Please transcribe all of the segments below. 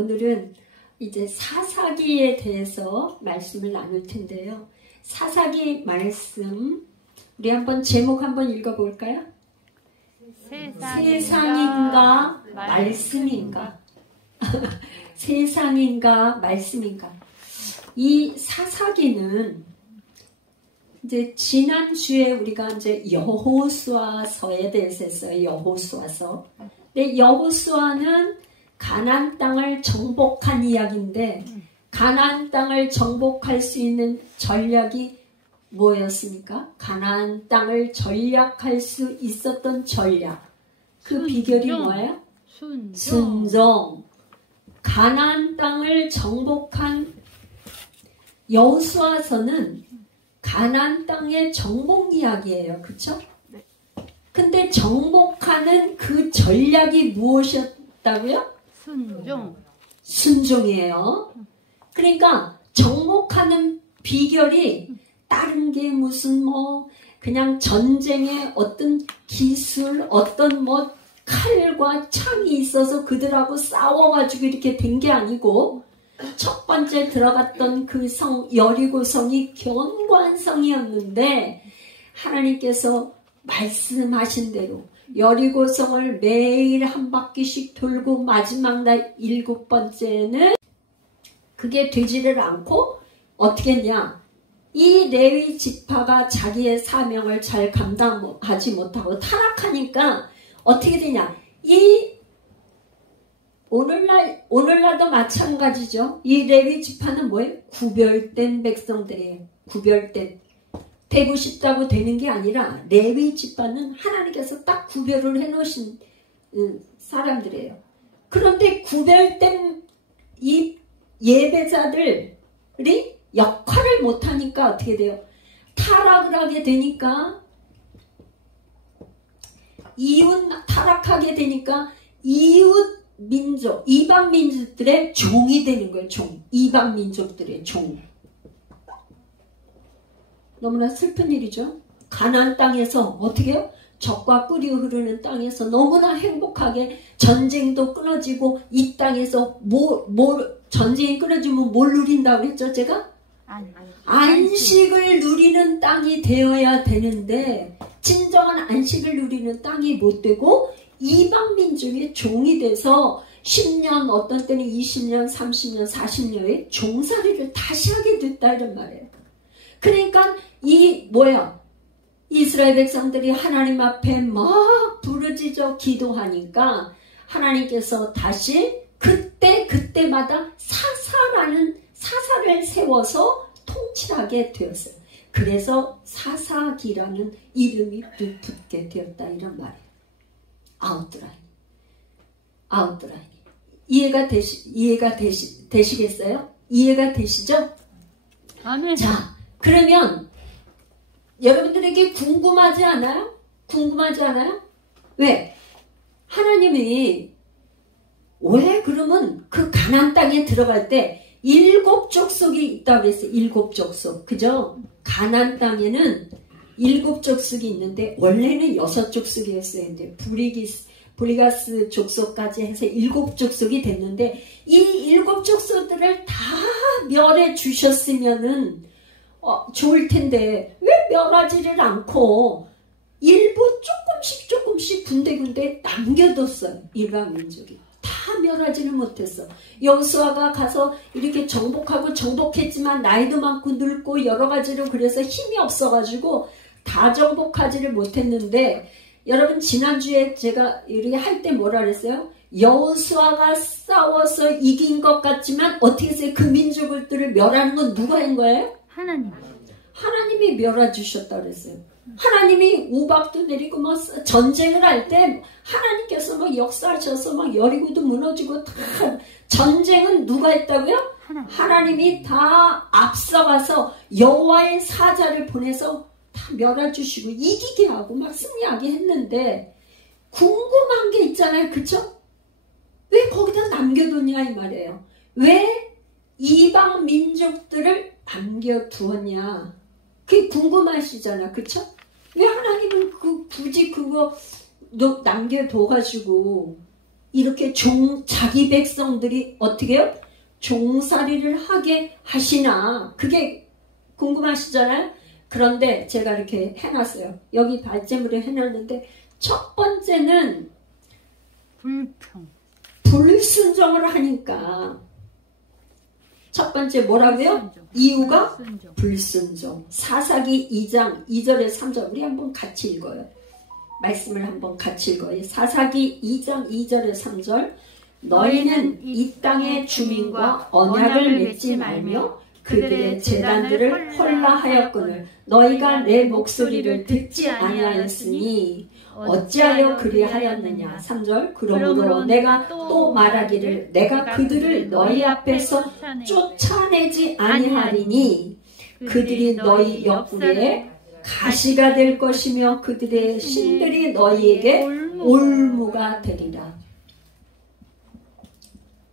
오늘은 이제 사사기에 대해서 말씀을 나눌 텐데요. 사사기 말씀, 우리 한번 제목 한번 읽어볼까요? 세상인가 말씀인가? 세상인가 말씀인가? 이 사사기는 이제 지난주에 우리가 이제 여호수아서에 대해서 했어요. 여호수아서. 근데 여호수아는 가나안 땅을 정복한 이야기인데 가나안 땅을 정복할 수 있는 전략이 뭐였습니까? 가나안 땅을 전략할 수 있었던 전략. 그 비결이 뭐예요? 순종. 가나안 땅을 정복한 여호수아서는 가나안 땅의 정복 이야기예요. 그렇죠? 근데 정복하는 그 전략이 무엇이었다고요? 순종이에요. 그러니까 정복하는 비결이 다른 게 무슨 그냥 전쟁의 어떤 기술, 어떤 칼과 창이 있어서 그들하고 싸워가지고 이렇게 된 게 아니고 첫 번째 들어갔던 그 성 여리고성이 견고한 성이었는데 하나님께서 말씀하신 대로 여리고성을 매일 한 바퀴씩 돌고 마지막 날 7번째는 그게 되지를 않고 어떻게 했냐, 이 레위 지파가 자기의 사명을 잘 감당하지 못하고 타락하니까 어떻게 되냐, 이 오늘날도 마찬가지죠. 이 레위 지파는 뭐예요? 구별된 백성들이에요. 구별된. 되고 싶다고 되는 게 아니라 레위 지파는 하나님께서 딱 구별을 해놓으신 사람들이에요. 그런데 구별된 이 예배자들이 역할을 못하니까 어떻게 돼요? 타락을 하게 되니까 타락하게 되니까 이웃 민족, 이방 민족들의 종이 되는 거예요. 종. 이방 민족들의 종. 너무나 슬픈 일이죠. 가나안 땅에서 어떻게 해요? 젖과 꿀이 흐르는 땅에서 너무나 행복하게 전쟁도 끊어지고 이 땅에서 전쟁이 끊어지면 뭘 누린다고 했죠? 제가? 안식을 누리는 땅이 되어야 되는데 진정한 안식을 누리는 땅이 못 되고 이방 민족의 종이 돼서 10년, 어떤 때는 20년, 30년, 40년의 종살이를 다시 하게 됐다 이런 말이에요. 그러니까 이스라엘 백성들이 하나님 앞에 막 부르짖어 기도하니까 하나님께서 다시 그때마다 사사를 세워서 통치하게 되었어요. 그래서 사사기라는 이름이 붙게 되었다 이런 말이에요. 아웃라인. 이해가 되시겠어요? 이해가 되시죠? 아멘. 자, 그러면 여러분들에게 궁금하지 않아요? 궁금하지 않아요? 왜? 하나님이 왜 그러면 그 가나안 땅에 들어갈 때 7족속이 있다고 했어요. 7족속. 그죠? 가나안 땅에는 7족속이 있는데 원래는 6족속이었어요. 근데 브리가스 족속까지 해서 7족속이 됐는데 이 7족속들을 다 멸해 주셨으면은 좋을 텐데 왜 멸하지를 않고 일부 조금씩 군데군데 남겨뒀어요. 이방 민족이 다 멸하지는 못했어. 여호수아가 가서 이렇게 정복했지만 나이도 많고 늙고 여러 가지로 그래서 힘이 없어가지고 다 정복하지를 못했는데, 여러분 지난주에 제가 이렇게 할 때 뭐라 그랬어요? 여호수아가 싸워서 이긴 것 같지만 어떻게 해서 그 민족들을 멸하는 건 누가 한 거예요? 하나님이 멸해주셨다 그랬어요. 하나님이 우박도 내리고 전쟁을 할 때 하나님께서 역사하셔서 여리고도 무너지고 다 전쟁은 누가 했다고요? 하나님이 다 앞서가서 여호와의 사자를 보내서 다 멸해주시고 이기게 하고 막 승리하게 했는데, 궁금한 게 있잖아요. 그쵸? 왜 거기다 남겨뒀냐 이 말이에요. 왜 이방 민족들을 남겨두었냐, 그게 궁금하시잖아. 그쵸? 왜 하나님은 굳이 그거 남겨둬가지고 이렇게 자기 백성들이 어떻게 해요? 종살이를 하게 하시나. 그게 궁금하시잖아요. 그런데 제가 이렇게 해놨어요. 여기 발제물에 해놨는데 첫 번째는 불순종을 하니까. 첫 번째 뭐라고요? 이유가 불순종. 사사기 2장 2절에 3절. 우리 한번 같이 읽어요. 말씀을 한번 같이 읽어요. 사사기 2장 2절에 3절. 너희는 이 땅의 주민과 언약을 맺지 말며 그들의 제단들을 헐라하였거늘 너희가 내 목소리를 듣지 아니하였으니 어찌하여 그리하였느냐. 3절. 그러므로 내가 또 말하기를 내가 그들을 너희 앞에서 쫓아내지 아니하리니 그들이 너희 옆구리에 가시가 될 것이며 그들의 신들이 너희에게 올무가 되리라.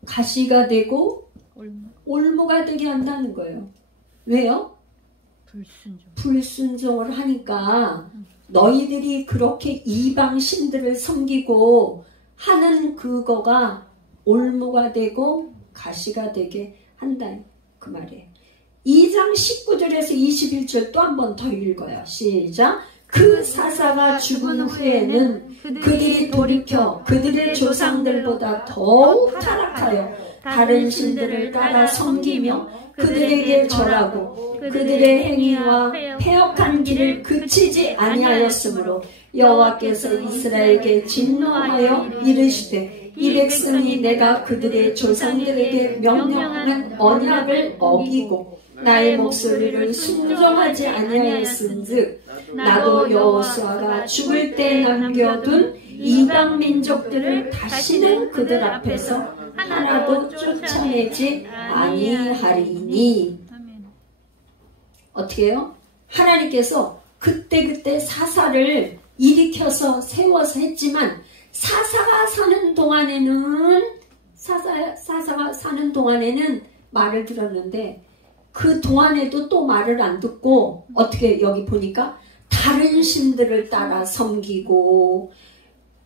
가시가 되고 올무가 되게 한다는 거예요. 왜요? 불순종을 하니까 너희들이 그렇게 이방 신들을 섬기고 하는 그거가 올무가 되고 가시가 되게 한다. 그 말이에요. 2장 19절에서 21절 또 한 번 더 읽어요. 시작. 그 사사가 죽은 후에는 그들이 돌이켜 그들의 조상들보다 더욱 타락하여 다른 신들을 따라 섬기며 그들에게 절하고 그들의 행위와 패역한 길을 그치지 아니하였으므로 여호와께서 이스라엘에게 진노하여 이르시되 이 백성이 내가 그들의 조상들에게 명령하는 언약을 어기고 나의 목소리를 순종하지 아니하였은즉 나도 여호수아가 죽을 때 남겨둔 이방 민족들을 다시는 그들 앞에서 하나도 쫓아내지 아니하리니. 어떻게 해요? 하나님께서 그때그때 사사를 일으켜서 세워서 했지만 사사가 사는 동안에는 말을 들었는데 그 동안에도 또 말을 안 듣고 어떻게 여기 보니까 다른 신들을 따라 섬기고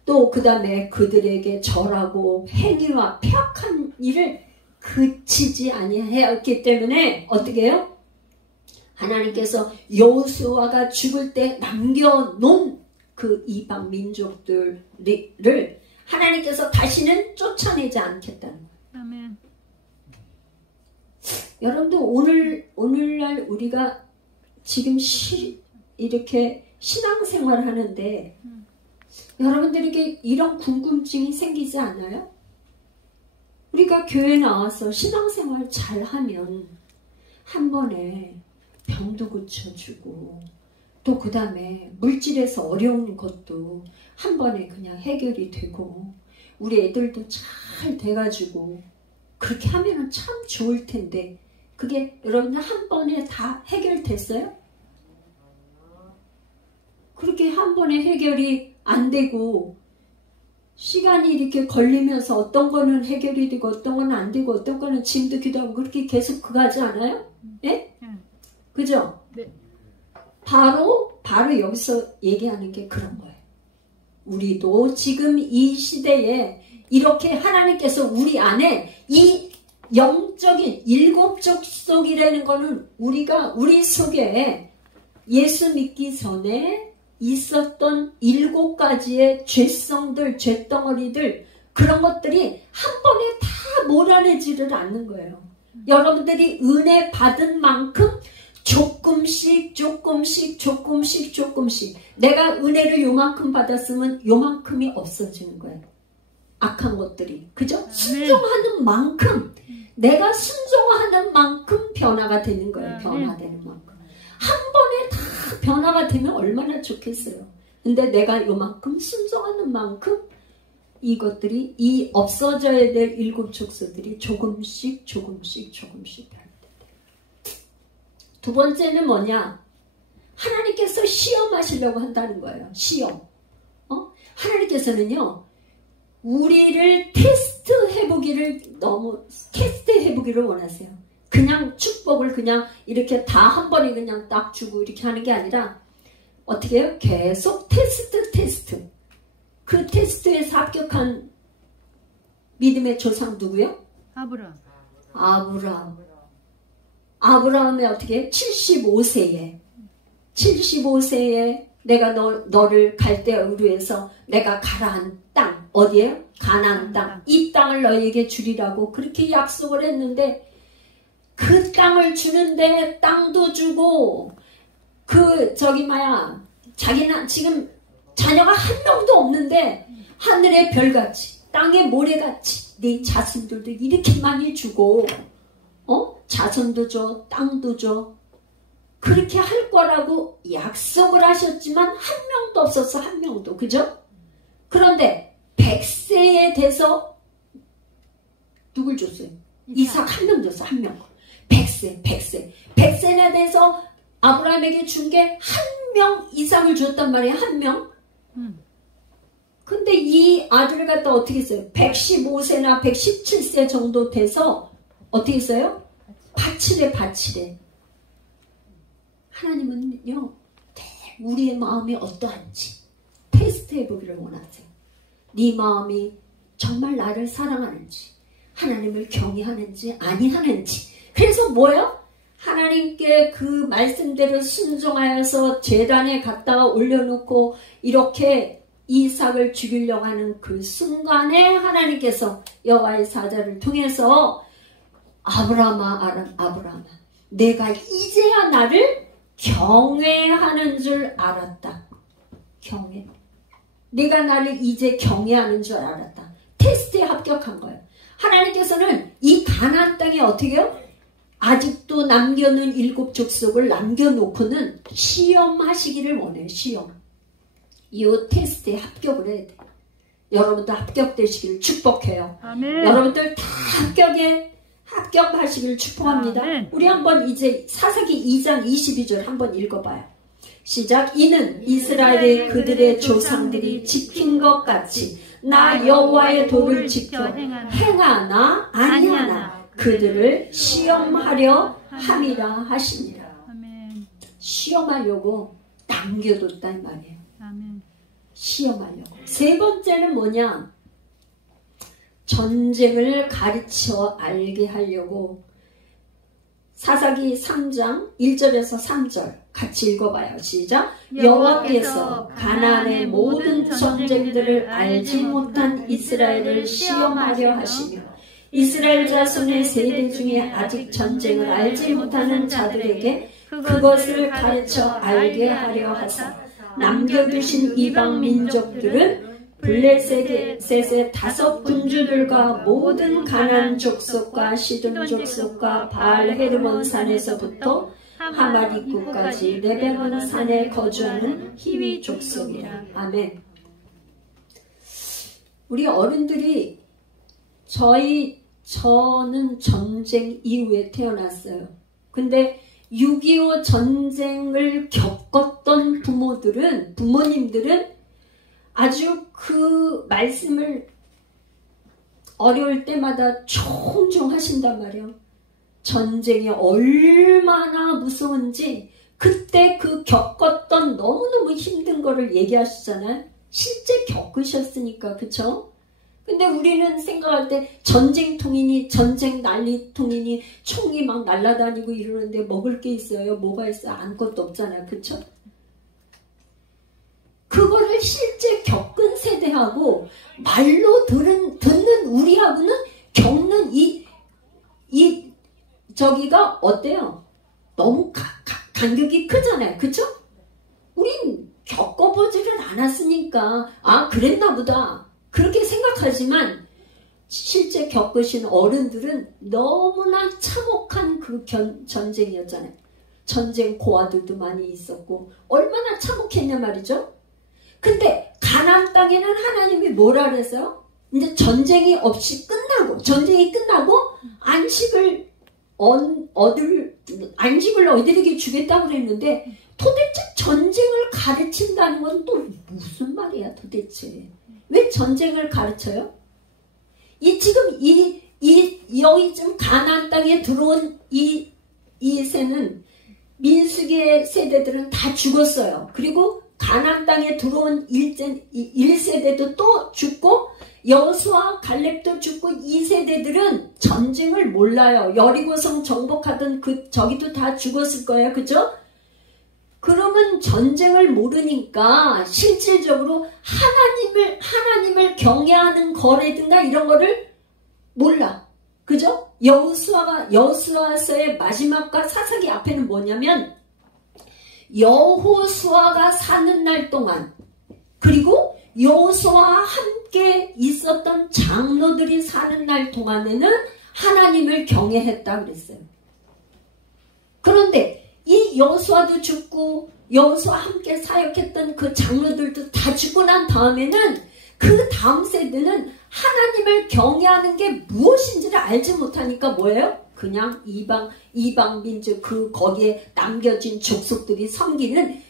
또 그 다음에 그들에게 절하고 행위와 폐악한 일을 그치지 아니하였기 때문에 어떻게 해요? 하나님께서 여호수아가 죽을 때 남겨놓은 그 이방 민족들을 하나님께서 다시는 쫓아내지 않겠다는 거예요. 아멘. 여러분들 오늘날 우리가 지금 이렇게 신앙생활을 하는데 여러분들에게 이런 궁금증이 생기지 않아요? 우리가 교회 나와서 신앙생활 잘하면 한 번에 병도 고쳐주고 또 그 다음에 물질에서 어려운 것도 한 번에 그냥 해결이 되고 우리 애들도 잘 돼가지고 그렇게 하면 참 좋을 텐데 그게 여러분들 한 번에 다 해결됐어요? 그렇게 한 번에 해결이 안 되고 시간이 이렇게 걸리면서 어떤 거는 해결이 되고 어떤 거는 안 되고 어떤 거는 짐도 기도하고 그렇게 계속 그가지 않아요? 예? 그죠? 네. 바로 여기서 얘기하는 게 그런 거예요. 우리도 지금 이 시대에 이렇게 하나님께서 우리 안에 이 영적인 일곱 족속이라는 거는 우리 속에 예수 믿기 전에 있었던 7가지의 죄성들, 죄덩어리들 그런 것들이 한 번에 다 몰아내지를 않는 거예요. 여러분들이 은혜 받은 만큼 조금씩 내가 은혜를 요만큼 받았으면 요만큼이 없어지는 거예요. 악한 것들이. 그죠? 순종하는 만큼 내가 순종하는 만큼 변화가 되는 거예요. 변화되는 만큼. 한 번에 다 변화가 되면 얼마나 좋겠어요. 근데 내가 요만큼 순종하는 만큼 이것들이 이 없어져야 될 7족속들이 조금씩 두 번째는 뭐냐? 하나님께서 시험하시려고 한다는 거예요. 시험. 하나님께서는요. 우리를 테스트해보기를 원하세요. 그냥 축복을 그냥 이렇게 다 한 번에 그냥 딱 주고 이렇게 하는 게 아니라 어떻게 해요? 계속 테스트. 그 테스트에서 합격한 믿음의 조상 누구요? 아브라함. 아브라함이 어떻게? 75세에 내가 너를 갈대아우르 에서 내가 가라한 땅, 어디에요? 가나안 땅. 이 땅을 너에게 주리라고 그렇게 약속을 했는데, 그 땅을 주는데 땅도 주고, 자기는 지금 자녀가 한 명도 없는데 하늘의 별같이 땅의 모래같이 네 자손들도 이렇게 많이 주고, 자손도 줘, 땅도 줘. 그렇게 할 거라고 약속을 하셨지만 한 명도 없었어. 한 명도. 그죠? 그런데 100세에 돼서 누굴 줬어요? 이삭 한 명 줬어. 한 명. 100세나 돼서 아브라함에게 준 게 한 명 이상을 줬단 말이에요. 한 명. 근데 이 아들을 갖다 어떻게 했어요? 115세나 117세 정도 돼서 어떻게 했어요? 바치래. 하나님은요, 우리의 마음이 어떠한지 테스트해 보기를 원하세요. 네 마음이 정말 나를 사랑하는지, 하나님을 경외하는지 아니하는지. 그래서 뭐예요? 하나님께 그 말씀대로 순종하여서 제단에 갖다가 올려놓고 이렇게 이삭을 죽이려고 하는 그 순간에 하나님께서 여호와의 사자를 통해서 아브라함아, 내가 이제야 나를 경외하는 줄 알았다. 경외. 내가 나를 이제 경외하는 줄 알았다. 테스트에 합격한 거예요. 하나님께서는 이 가나안 땅에 어떻게 해요? 아직도 남겨놓은 7 족속을 남겨놓고는 시험하시기를 원해요. 시험. 이 테스트에 합격을 해야 돼요. 여러분도 합격되시기를 축복해요. 아멘. 여러분들 다 합격하시기를 축복합니다. 아멘. 우리 한번 이제 사사기 2장 22절 한번 읽어봐요. 시작. 이는 이스라엘의 그들의 조상들이 지킨 것 같이 나 여호와의 도를 지켜 행하나 아니하나 그들을 시험하려 함이라 하시니라. 아멘. 시험하려고 남겨뒀다 이 말이에요. 아멘. 시험하려고. 세 번째는 뭐냐? 전쟁을 가르쳐 알게 하려고. 사사기 3장 1절에서 3절 같이 읽어봐요. 시작. 여호와께서 가나안의 모든 전쟁들을 알지 못한 이스라엘을 시험하려 하시며 이스라엘 자손의 세대 중에 아직 전쟁을 알지 못하는 자들에게 그것을 가르쳐 알게 하려 하사 남겨두신 이방 민족들은 블레셋의 5 군주들과 모든 가나안 족속과 시돈 족속과 바알 헤르몬 산에서부터 하말 입구까지 레베논 산에 거주하는 히위 족속이라. 아멘. 우리 어른들이 저는 전쟁 이후에 태어났어요. 근데 6.25 전쟁을 겪었던 부모님들은 아주 그 말씀을 어려울 때마다 종종 하신단 말이에요. 전쟁이 얼마나 무서운지 그때 그 겪었던 너무너무 힘든 거를 얘기하시잖아요. 실제 겪으셨으니까. 그쵸? 근데 우리는 생각할 때 전쟁통이니 전쟁 난리통이니 총이 막 날아다니고 이러는데 먹을 게 있어요? 뭐가 있어요? 아무것도 없잖아요. 그쵸? 그거를 실제 겪은 세대하고 말로 듣는 우리하고는 겪는 저기가 어때요? 너무 간격이 크잖아요. 그쵸? 우린 겪어보지를 않았으니까 그랬나 보다 그렇게 생각하지만 실제 겪으신 어른들은 너무나 참혹한 그 전쟁이었잖아요. 전쟁 고아들도 많이 있었고 얼마나 참혹했냐 말이죠. 근데 가나안 땅에는 하나님이 뭐라 그랬어요? 이제 전쟁이 전쟁이 끝나고 안식을 어디에게 주겠다고 그랬는데 도대체 전쟁을 가르친다는 건 또 무슨 말이야 도대체? 왜 전쟁을 가르쳐요? 여기 좀 가나안 땅에 들어온 이 세는 민수기의 세대들은 다 죽었어요. 그리고 가나안 땅에 들어온 1세대도 또 죽고 여호수아 갈렙도 죽고 이 세대들은 전쟁을 몰라요. 여리고성 정복하던 저기도 다 죽었을 거예요. 그죠? 그러면 전쟁을 모르니까 실질적으로 하나님을 경외하는 거래든가 이런 거를 몰라. 그죠? 여호수아서의 마지막과 사사기 앞에는 뭐냐면 여호수아가 사는 날 동안 그리고 여호수아와 함께 있었던 장로들이 사는 날 동안에는 하나님을 경외했다 그랬어요. 그런데 이 여호수아도 죽고 여호수아와 함께 사역했던 그 장로들도 다 죽고 난 다음에는 그 다음 세대는 하나님을 경외하는 게 무엇인지를 알지 못하니까 뭐예요? 그냥 이방 민족 거기에 남겨진 족속들이 섬기는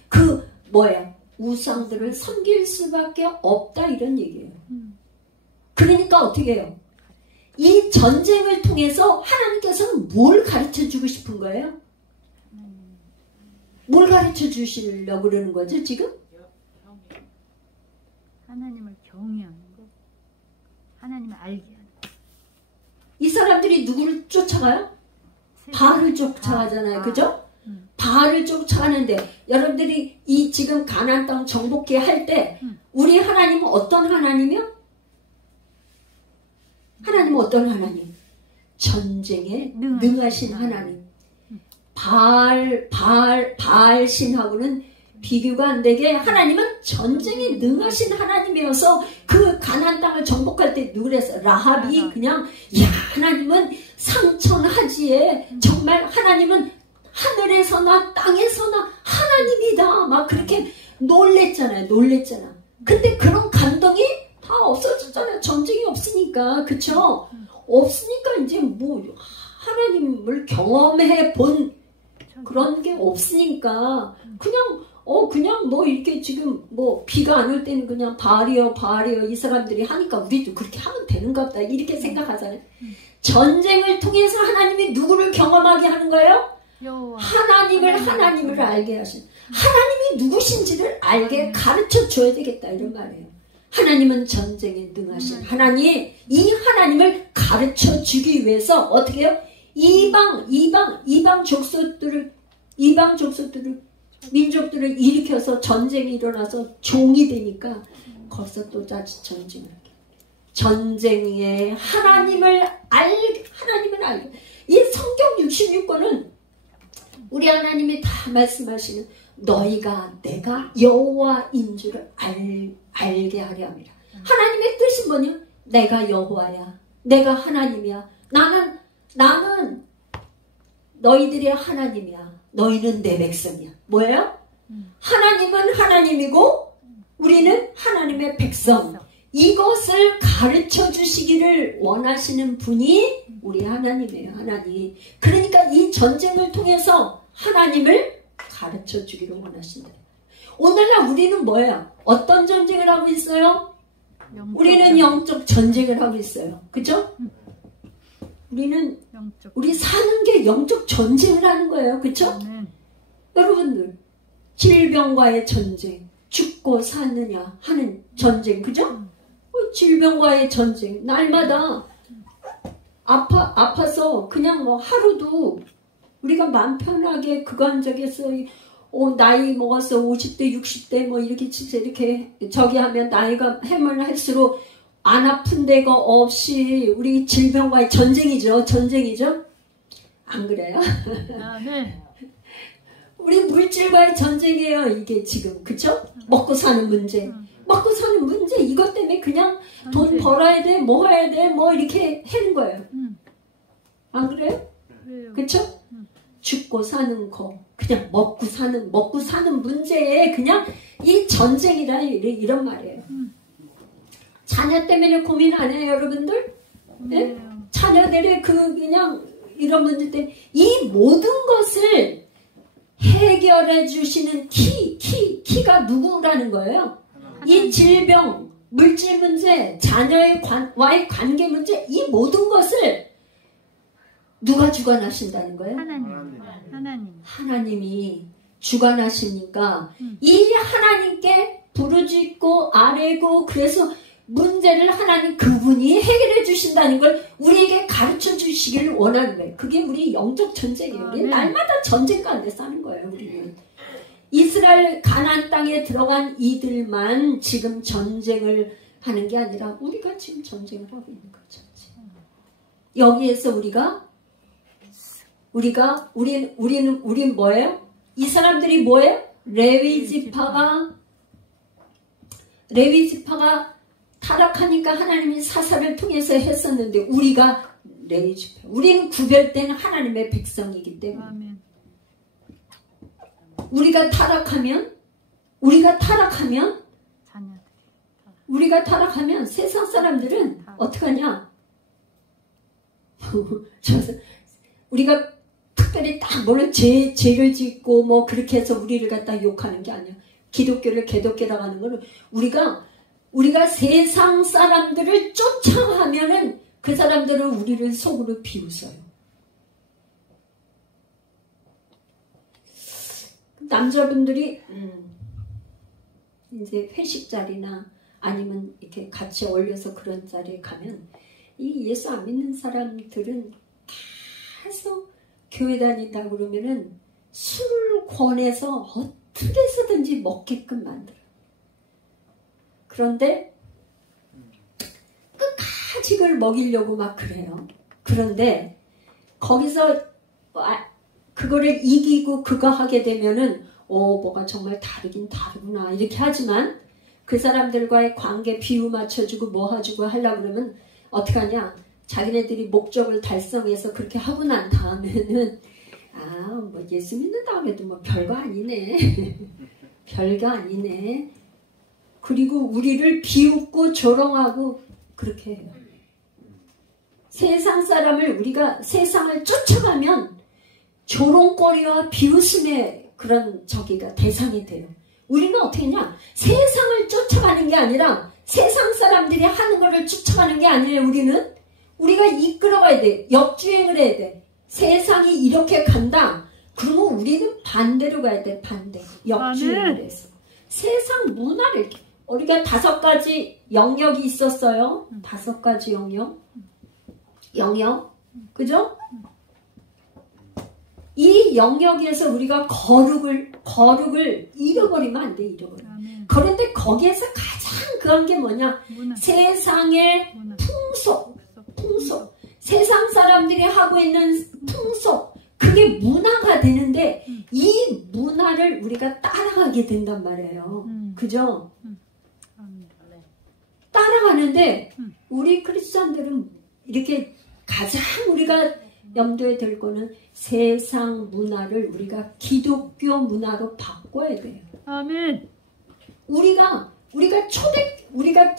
우상들을 섬길 수밖에 없다 이런 얘기예요. 그러니까 어떻게 해요? 이 전쟁을 통해서 하나님께서는 뭘 가르쳐 주고 싶은 거예요? 뭘 가르쳐 주시려고 그러는 거죠 지금? 하나님을 경외하는 거, 하나님을 알게 하는 거. 이 사람들이 누구를 쫓아가요? 바알을 쫓아가잖아요. 그죠? 바알을 쫓아가는데 여러분들이 이 지금 가나안 땅 정복해 할 때 우리 하나님은 어떤 하나님이요? 하나님은 어떤 하나님? 전쟁에 능하신 하나님. 바알 신하고는 비교가 안 되게 하나님은 전쟁에 능하신 하나님이어서 그 가나안 땅을 정복할 때 누구랬어? 라합이 그냥 하나님은 상천하지에 정말 하나님은 하늘에서나 땅에서나 하나님이다 막 그렇게 놀랬잖아. 근데 그런 감동이 다 없어졌잖아요. 전쟁이 없으니까. 그쵸? 없으니까 이제 뭐 하나님을 경험해 본 그런 게 없으니까 그냥 뭐 이렇게 지금 뭐 비가 안 올 때는 그냥 바알이요 이 사람들이 하니까 우리도 그렇게 하면 되는가 보다 이렇게 생각하잖아요. 전쟁을 통해서 하나님이 누구를 경험하게 하는 거예요? 하나님을 알게 하신 하나님이 누구신지를 알게 가르쳐 줘야 되겠다 이런 말이에요. 하나님은 전쟁에 능하신 하나님, 이 하나님을 가르쳐 주기 위해서 어떻게 해요? 이방 족속들을 민족들을 일으켜서 전쟁이 일어나서 종이 되니까 거기서 또 다시 전쟁에 하나님을 알게 이 성경 66권은 우리 하나님이 다 말씀하시는 너희가 내가 여호와인 줄을 알게 하려 함이라. 하나님의 뜻이 뭐냐? 내가 여호와야. 내가 하나님이야. 나는 너희들의 하나님이야. 너희는 내 백성이야. 뭐예요? 하나님은 하나님이고 우리는 하나님의 백성. 이것을 가르쳐 주시기를 원하시는 분이 우리 하나님이에요. 하나님. 그러니까 이 전쟁을 통해서 하나님을 가르쳐 주기를 원하신다. 오늘날 우리는 뭐예요? 어떤 전쟁을 하고 있어요? 우리는 영적 전쟁을 하고 있어요. 그죠? 우리 사는 게 영적 전쟁을 하는 거예요. 그쵸? 여러분들 질병과의 전쟁, 죽고 사느냐 하는 전쟁, 그죠? 질병과의 전쟁, 날마다 아파서 그냥 뭐 하루도 우리가 마음 편하게 그간적에서 나이 먹어서 50대 60대 뭐 이렇게 진짜 이렇게 저기 하면 나이가 해면 할수록 안 아픈 데가 없이 우리 질병과의 전쟁이죠. 안 그래요? 네. 우리 물질과의 전쟁이에요. 이게 지금 그쵸? 먹고 사는 문제. 이것 때문에 그냥 돈 벌어야 돼, 뭐 해야 돼, 뭐 이렇게 하는 거예요. 안 그래요? 그쵸? 죽고 사는 거, 그냥 먹고 사는 문제에 그냥 이 전쟁이라 이런 말이에요. 자녀 때문에 고민 안 해요, 여러분들? 네? 자녀들의 그냥 이런 문제 때문에 이 모든 것을 해결해 주시는 키가 누구라는 거예요? 이 질병, 물질 문제, 자녀의 와의 관계 문제, 이 모든 것을 누가 주관하신다는 거예요? 하나님이 주관하시니까 이 하나님께 부르짖고 아뢰고 그래서 문제를 하나님 그분이 해결해 주신다는 걸 우리에게 가르쳐 주시기를 원하는 거예요. 그게 우리 영적 전쟁이에요. 우리 날마다 전쟁 가운데 사는 거예요. 우리는. 이스라엘 가나안 땅에 들어간 이들만 지금 전쟁을 하는 게 아니라 우리가 지금 전쟁을 하고 있는 거죠. 여기에서 우리는 뭐예요? 이 사람들이 뭐예요? 레위 지파가 타락하니까 하나님이 사사를 통해서 했었는데 우리가 레위 지파, 우리는 구별된 하나님의 백성이기 때문에 우리가 타락하면 세상 사람들은 어떡하냐? 우리가 특별히 딱 물론 죄를 짓고 뭐 그렇게 해서 우리를 갖다 욕하는 게 아니야. 기독교를 개독교라고 하는 거는 우리가 세상 사람들을 쫓아가면은 그 사람들은 우리를 속으로 비웃어요. 남자분들이 이제 회식 자리나 아니면 이렇게 같이 어울려서 그런 자리에 가면 이 예수 안 믿는 사람들은 계속 교회 다닌다 그러면은 술을 권해서 어떻게 해서든지 먹게끔 만들어. 그런데 끝까지 그걸 먹이려고 막 그래요. 그런데 거기서 그거를 이기고 그거 하게 되면은 뭐가 정말 다르긴 다르구나 이렇게 하지만 그 사람들과의 관계 비유 맞춰주고 뭐 해주고 하려고 그러면 어떻게 하냐? 자기네들이 목적을 달성해서 그렇게 하고 난 다음에는 뭐 예수 믿는다고 해도 뭐 별거 아니네. 별거 아니네. 그리고 우리를 비웃고 조롱하고 그렇게 해요. 세상 사람을 우리가 세상을 쫓아가면 조롱거리와 비웃음의 그런 대상이 돼요. 우리는 어떻게 했냐? 세상을 쫓아가는 게 아니라 세상 사람들이 하는 거를 쫓아가는 게 아니에요. 우리가 이끌어가야 돼. 역주행을 해야 돼. 세상이 이렇게 간다. 그러면 우리는 반대로 가야 돼. 반대. 역주행을 해서. 세상 문화를 우리가 5가지 영역이 있었어요. 5가지 영역. 그죠? 이 영역에서 우리가 거룩을 잃어버리면 안 돼. 그런데 거기에서 가장 그런 게 뭐냐? 세상의 풍속. 세상 사람들이 하고 있는 풍속. 그게 문화가 되는데 이 문화를 우리가 따라가게 된단 말이에요. 그죠? 따라가는데 우리 크리스찬들은 이렇게 가장 우리가 염두에 들 거는 세상 문화를 우리가 기독교 문화로 바꿔야 돼요. 아멘. 우리가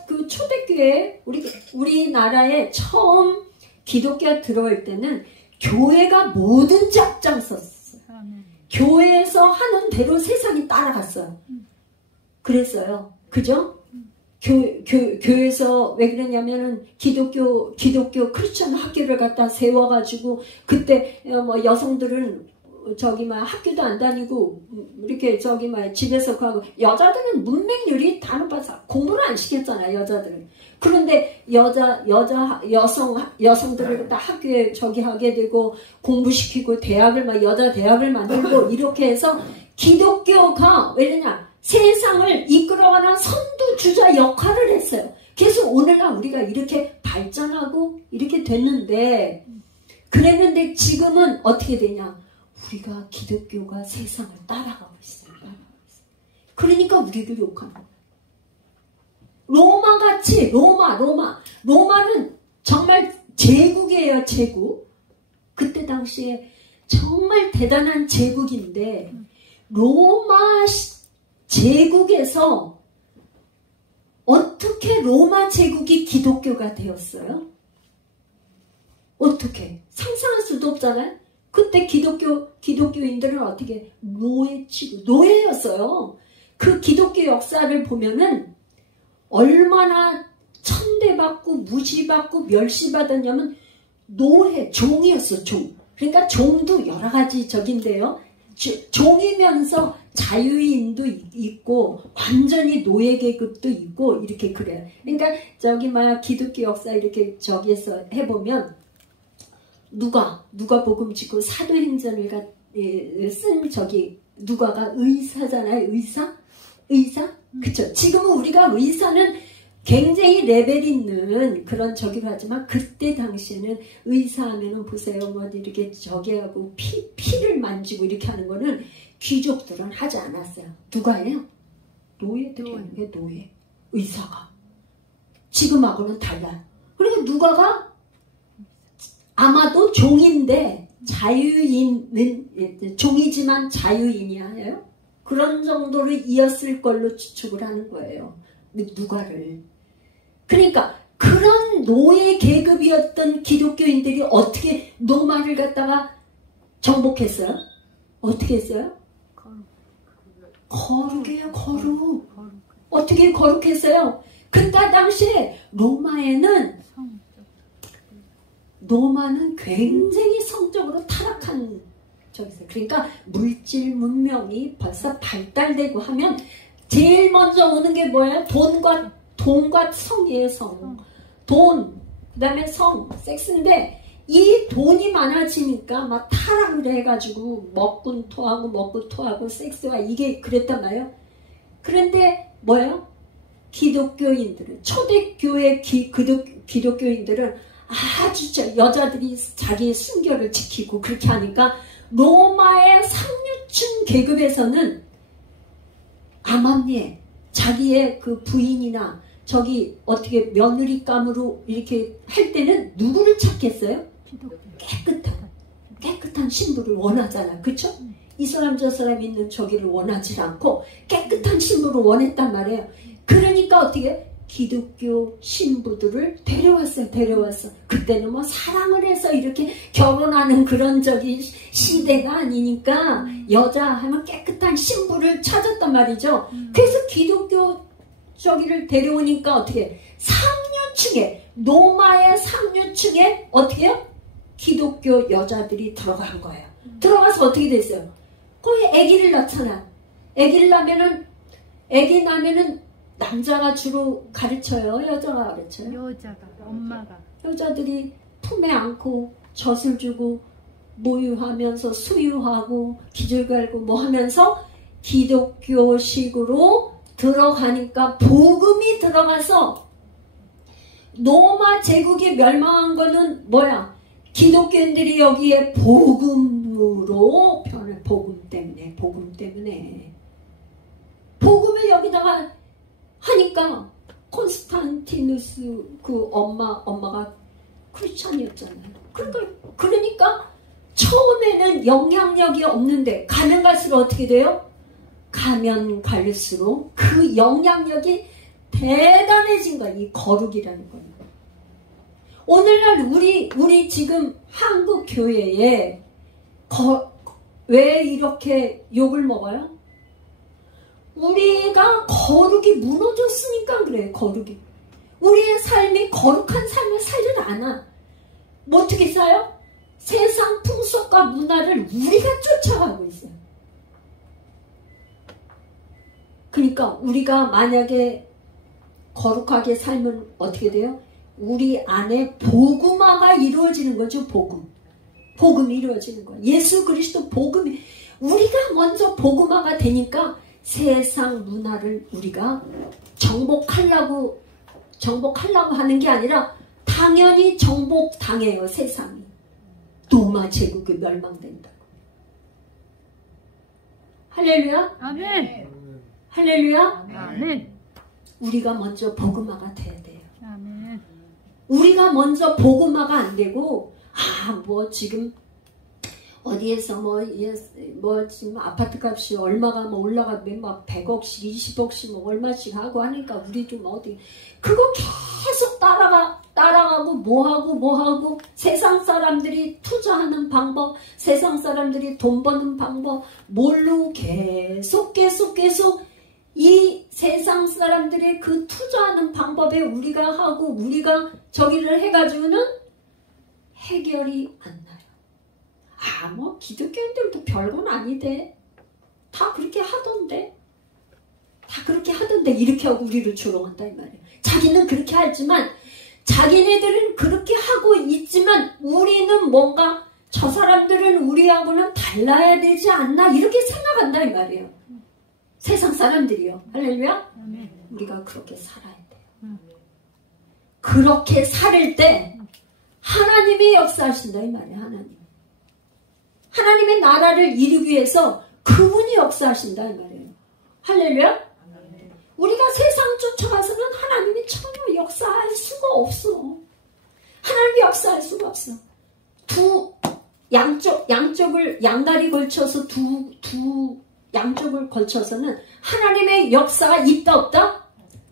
그 초대교회 우리나라에 처음 기독교가 들어올 때는 교회가 뭐든지 앞장섰어요. 교회에서 하는 대로 세상이 따라갔어요. 그랬어요. 그죠? 교회에서 왜 그러냐면은 기독교 크리스천 학교를 갖다 세워가지고 그때 뭐 여성들은 학교도 안 다니고 이렇게 집에서 하고 여자들은 문맹률이 다 높아서 공부를 안 시켰잖아요. 여자들은. 그런데 여성들을 갖다 학교에 하게 되고 공부시키고 여자 대학을 만들고 이렇게 해서 기독교가 왜냐 세상을 이끌어가는 선두주자 역할을 했어요. 그래서 오늘날 우리가 이렇게 발전하고 이렇게 됐는데 그랬는데 지금은 어떻게 되냐? 우리가 기독교가 세상을 따라가고 있어요. 그러니까 우리를 욕하는 거예요. 로마같이 로마는 정말 제국이에요. 제국. 그때 당시에 정말 대단한 제국인데 로마 제국에서 어떻게 로마 제국이 기독교가 되었어요? 어떻게? 상상할 수도 없잖아요. 그때 기독교인들은 어떻게 노예였어요. 그 기독교 역사를 보면은 얼마나 천대받고 무시받고 멸시받았냐면 종이었어. 종. 그러니까 종도 여러 가지 적인데요. 종이면서 자유인도 있고 완전히 노예 계급도 있고 이렇게 그래요. 그러니까 저기 기독교 역사 이렇게 저기에서 해보면 누가복음 짓고 사도행전을 쓴 저기 누가가 의사잖아요. 의사? 그쵸? 지금은 우리가 의사는 굉장히 레벨 있는 그런 저기로 하지만 그때 당시에는 의사하면은 보세요. 뭐 이렇게 저기하고 피를 만지고 이렇게 하는 거는 귀족들은 하지 않았어요. 누가예요? 노예들이 하는 게 노예. 의사가. 지금하고는 달라요. 그러니까 누가가 아마도 종인데 자유인은 종이지만 자유인이에요. 그런 정도로 이었을 걸로 추측을 하는 거예요. 누가를. 그러니까 그런 노예 계급이었던 기독교인들이 어떻게 로마를 갖다가 정복했어요? 어떻게 했어요? 거룩이에요. 거룩. 어떻게 거룩했어요? 그때 당시에 로마는 굉장히 성적으로 타락한 적이었어요. 그러니까 물질 문명이 벌써 발달되고 하면 제일 먼저 오는 게 뭐예요? 돈과 성이에요. 돈, 그 다음에 성, 섹스인데 이 돈이 많아지니까 막 타락을 해가지고 먹고 토하고 섹스와 이게 그랬단 말이에요. 그런데 뭐예요? 기독교인들은 초대교회 기독교인들은 아주 여자들이 자기의 순결을 지키고 그렇게 하니까 로마의 상류층 계급에서는 암암리에 자기의 그 부인이나 저기 어떻게 며느리감으로 이렇게 할 때는 누구를 찾겠어요? 깨끗한 신부를 원하잖아. 그쵸? 이 사람 저 사람 있는 저기를 원하지 않고 깨끗한 신부를 원했단 말이에요. 그러니까 어떻게 기독교 신부들을 데려왔어. 그때는 뭐 사랑을 해서 이렇게 결혼하는 그런 저기 시대가 아니니까 여자 하면 깨끗한 신부를 찾았단 말이죠. 그래서 기독교 저기를 데려오니까 어떻게 상류층에 로마의 상류층에 어떻게 해요? 기독교 여자들이 들어간 거예요. 들어가서 어떻게 됐어요? 거기 아기를 낳잖아. 아기를 낳으면은 남자가 주로 가르쳐요? 여자가 가르쳐요? 여자가, 엄마가. 여자들이 품에 안고 젖을 주고 모유하면서 수유하고 기저귀 갈고 뭐 하면서 기독교식으로 들어가니까 복음이 들어가서 로마 제국이 멸망한 거는 뭐야? 기독교인들이 여기에 복음으로 변해. 복음 때문에 복음을 여기다가 하니까 콘스탄티누스 그 엄마가 크리스찬이었잖아요. 그러니까 처음에는 영향력이 없는데 가면 갈수록 어떻게 돼요? 가면 갈수록 그 영향력이 대단해진 거야. 이 거룩이라는 거는. 오늘날 우리 지금 한국 교회에 왜 이렇게 욕을 먹어요? 우리가 거룩이 무너졌으니까 그래요. 거룩이. 우리의 삶이 거룩한 삶을 살지 않아. 뭐 어떻게 사요? 세상 풍속과 문화를 우리가 쫓아가고 있어요. 그러니까 우리가 만약에 거룩하게 살면 어떻게 돼요? 우리 안에 복음화가 이루어지는 거죠. 복음이 이루어지는 거예요. 예수 그리스도 복음이. 우리가 먼저 복음화가 되니까 세상 문화를 우리가 정복하려고 하는 게 아니라 당연히 정복당해요. 세상이. 로마 제국이 멸망된다고. 할렐루야? 아멘. 할렐루야? 아멘. 우리가 먼저 복음화가 돼야 돼요. 아멘. 우리가 먼저 복음화가 안 되고 뭐 지금 어디에서 뭐 지금 아파트 값이 얼마가 뭐 올라가면 막 100억씩 20억씩 뭐 얼마씩 하고 하니까 우리도 뭐 어디 그거 계속 따라가고 뭐하고 세상 사람들이 투자하는 방법, 세상 사람들이 돈 버는 방법 뭘로 계속 이 세상 사람들의 그 투자하는 방법에 우리가 하고 우리가 저기를 해가지고는 해결이 안 나요. 뭐 기독교인들도 별건 아니대. 다 그렇게 하던데. 다 그렇게 하던데 이렇게 하고 우리를 조롱한다 이 말이야. 자기는 그렇게 하지만 자기네들은 그렇게 하고 있지만 우리는 뭔가 저 사람들은 우리하고는 달라야 되지 않나 이렇게 생각한다 이 말이에요. 세상 사람들이요. 할렐루야. 우리가 그렇게 살아야 돼요. 그렇게 살 때 하나님이 역사하신다 이 말이에요. 하나님의 나라를 이루기 위해서 그분이 역사하신다 이 말이에요. 할렐루야. 우리가 세상 쫓아가서는 하나님이 전혀 역사할 수가 없어. 하나님이 역사할 수가 없어. 양쪽을 양다리 걸쳐서 두 양쪽을 걸쳐서는 하나님의 역사가 있다 없다?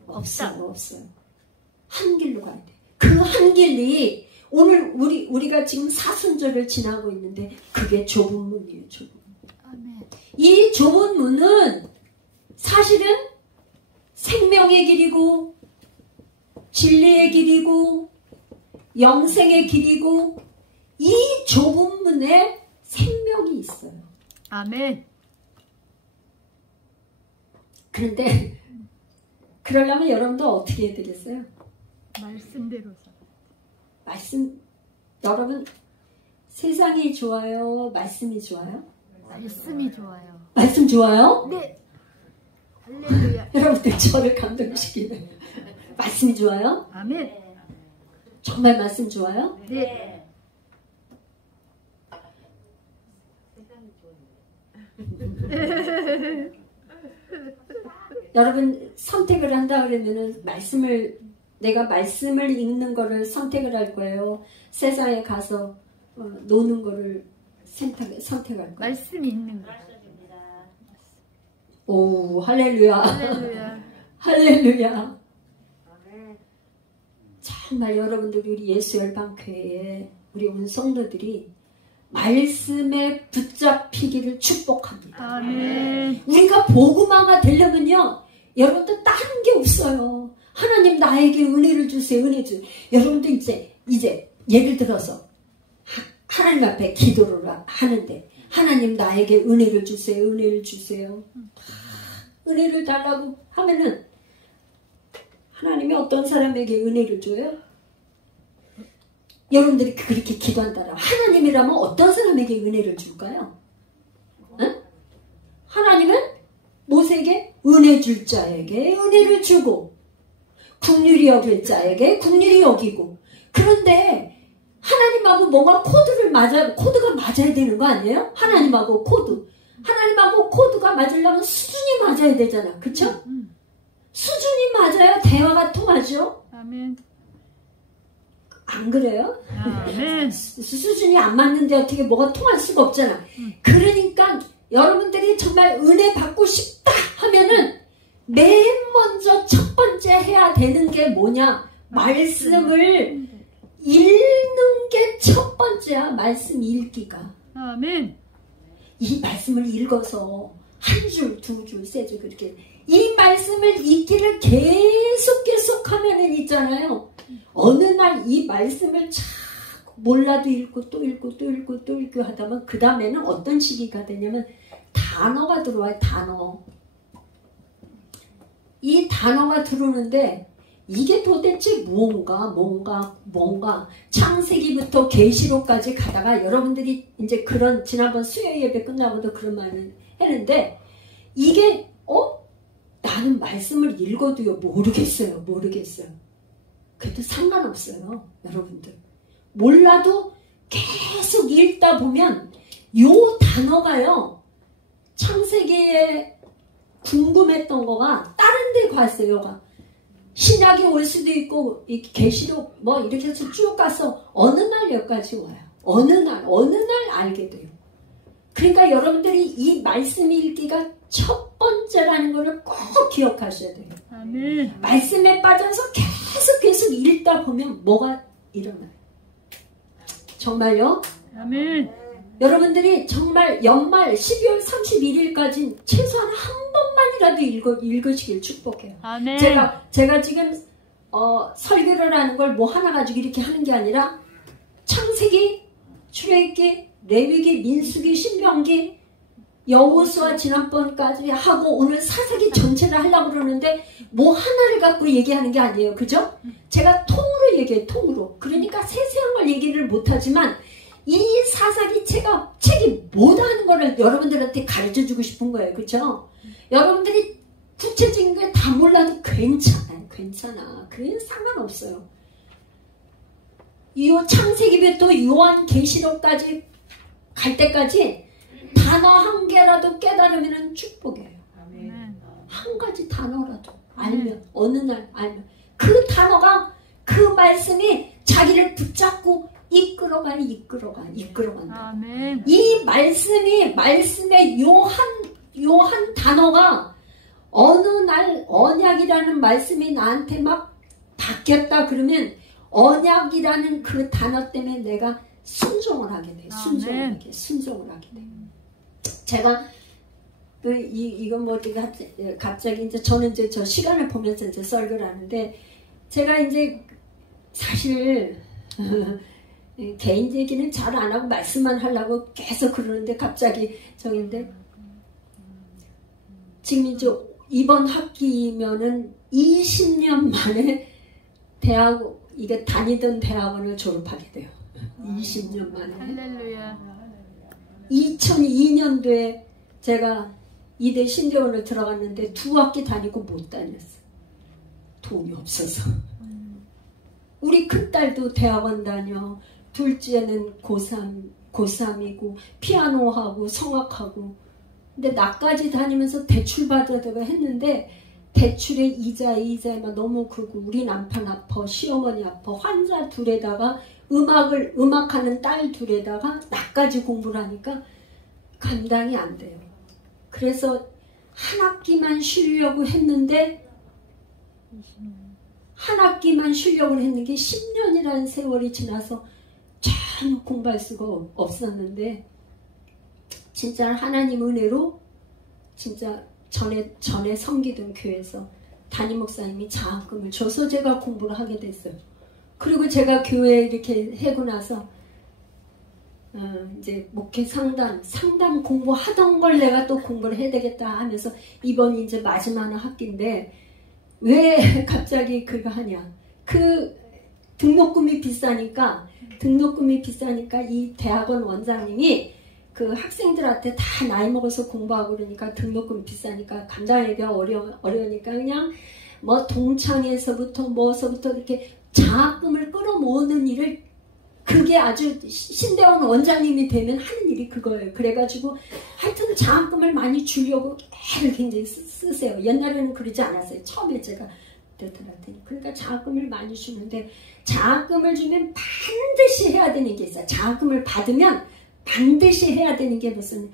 없어요. 한 길로 가야 돼. 그 한 길이 오늘 우리가 지금 사순절을 지나고 있는데 그게 좁은 문이에요. 좁은 문. 이 좁은 문은 사실은 생명의 길이고 진리의 길이고 영생의 길이고 이 좁은 문에 생명이 있어요. 아멘. 그런데 그러려면 여러분도 어떻게 해야 되겠어요? 말씀대로 여러분 세상이 좋아요? 말씀이 좋아요? 말씀이 좋아요. 말씀 좋아요? 네. 할렐루야. 여러분들 저를 감동시키네. 말씀이 좋아요? 아멘. 정말 말씀 좋아요? 네. 여러분 선택을 한다 그러면은 내가 말씀을 읽는 거를 선택을 할 거예요. 세상에 가서 노는 거를 선택할 거예요. 말씀이 있는 거. 오, 할렐루야. 할렐루야. 할렐루야. 정말 여러분들이 우리 예수열방교회에 우리 온 성도들이 말씀에 붙잡히기를 축복합니다. 아멘. 우리가 복음화가 되려면요, 여러분들 다른 게 없어요. 하나님 나에게 은혜를 주세요. 은혜 주세요. 여러분들 이제 예를 들어서 하나님 앞에 기도를 하는데 하나님 나에게 은혜를 주세요. 은혜를 주세요. 은혜를 달라고 하면은 하나님이 어떤 사람에게 은혜를 줘요? 여러분들이 그렇게 기도한다면 하나님이라면 어떤 사람에게 은혜를 줄까요? 응? 하나님은 모세에게 은혜 줄 자에게 은혜를 주고 긍휼히 여길 자에게 긍휼히 여기고. 그런데 하나님하고 뭔가 코드가 맞아야 되는 거 아니에요? 하나님하고 코드가 맞으려면 수준이 맞아야 되잖아. 그쵸? 수준이 맞아야 대화가 통하죠? 아멘. 안 그래요? 아멘. 수준이 안 맞는데 어떻게 뭐가 통할 수가 없잖아. 그러니까 여러분들이 정말 은혜 받고 싶다 하면은 맨 먼저 첫 번째 해야 되는 게 뭐냐? 말씀을 읽는 게 첫 번째야. 말씀 읽기가. 아멘. 이 말씀을 읽어서 한 줄, 두 줄, 세 줄 그렇게 이 말씀을 읽기를 계속 하면은 있잖아요. 어느 날 이 말씀을 자꾸 몰라도 읽고 또 읽고 하다만 그 다음에는 어떤 시기가 되냐면 단어가 들어와요. 단어. 이 단어가 들어오는데 이게 도대체 뭔가 창세기부터 계시록까지 가다가 여러분들이 이제 그런 지난번 수요 예배 끝나고도 그런 말을 했는데 이게 나는 말씀을 읽어도요 모르겠어요. 그래도 상관없어요. 여러분들 몰라도 계속 읽다 보면 요 단어가요 창세기에 궁금했던 거가 다른 데 갔어요. 신약이 올 수도 있고 계시록 뭐 이렇게 해서 쭉 가서 어느 날 여기까지 와요. 어느 날 알게 돼요. 그러니까 여러분들이 이 말씀 읽기가 첫 번째라는 거를 꼭 기억하셔야 돼요. 아멘. 말씀에 빠져서 계속 읽다 보면 뭐가 일어나요. 정말요? 아멘. 여러분들이 정말 연말 12월 31일까지 최소한 한 번만이라도 읽으시길 축복해요. 아멘. 제가 지금 설교를 하는 걸 뭐 하나 가지고 이렇게 하는 게 아니라 창세기, 출애굽기, 레위기, 민수기, 신명기, 여호수아 지난번까지 하고 오늘 사사기 전체를 하려고 그러는데 뭐 하나를 갖고 얘기하는 게 아니에요. 그죠? 제가 통으로 얘기해요. 통으로. 그러니까 세세한 걸 얘기를 못하지만 이 사사기 책이 뭐라는 거를 여러분들한테 가르쳐주고 싶은 거예요. 그죠? 여러분들이 구체적인 게 다 몰라도 괜찮아요. 괜찮아. 그게 상관없어요. 이 창세기부터 요한계시록까지 갈 때까지 단어 한 개라도 깨달으면 축복이에요. 한 가지 단어라도 알면, 어느 날 알면 그 단어가, 그 말씀이 자기를 붙잡고 이끌어간다. 아멘. 이 말씀의 요 한 단어가 어느 날 언약이라는 말씀이 나한테 막 바뀌었다 그러면 언약이라는 그 단어 때문에 내가 순종을 하게 돼. 순종을 하게 돼. 제가 이건 뭐 갑자기 이제 저는 이제 저 시간을 보면서 이제 썰을 하는데 제가 이제 사실 개인 얘기는 잘 안 하고 말씀만 하려고 계속 그러는데 갑자기 저긴데 지금 이제 이번 학기면은 20년 만에 이게 다니던 대학원을 졸업하게 돼요. 20년 만에. 할렐루야. 2002년도에 제가 이대 신대원을 들어갔는데 2학기 다니고 못 다녔어요. 돈이 없어서. 우리 큰딸도 대학원 다녀. 둘째는 고3이고 피아노하고 성악하고. 근데 나까지 다니면서 대출 받으다가 했는데 대출에 이자에만 너무 크고 우리 남편 아파, 시어머니 아파, 환자 둘에다가 음악하는 딸 둘에다가 나까지 공부를 하니까 감당이 안 돼요. 그래서 한 학기만 쉬려고 했는데 한 학기만 쉬려고 했는 게 10년이라는 세월이 지나서 전혀 공부할 수가 없었는데 진짜 하나님 은혜로 진짜 전에 섬기던 교회에서 담임 목사님이 장학금을 줘서 제가 공부를 하게 됐어요. 그리고 제가 교회에 이렇게 하고 나서 이제 목회 상담 공부하던 걸 내가 또 공부를 해야 되겠다 하면서 이번이 이제 마지막 학기인데 왜 갑자기 그거 하냐. 그 등록금이 비싸니까 이 대학원 원장님이 그 학생들한테 다 나이 먹어서 공부하고 그러니까 등록금 비싸니까 감당하기가 어려우니까 그냥 뭐 동창회에서부터 뭐서부터 이렇게 장학금을 끌어모으는 일을 그게 아주 신대원 원장님이 되면 하는 일이 그거예요. 그래가지고 하여튼 장학금을 많이 주려고 애를 굉장히 쓰세요. 옛날에는 그러지 않았어요. 처음에 제가 되더라더니. 그러니까 장학금을 많이 주는데 장학금을 주면 반드시 해야 되는 게 있어요. 장학금을 받으면 반드시 해야 되는 게 무슨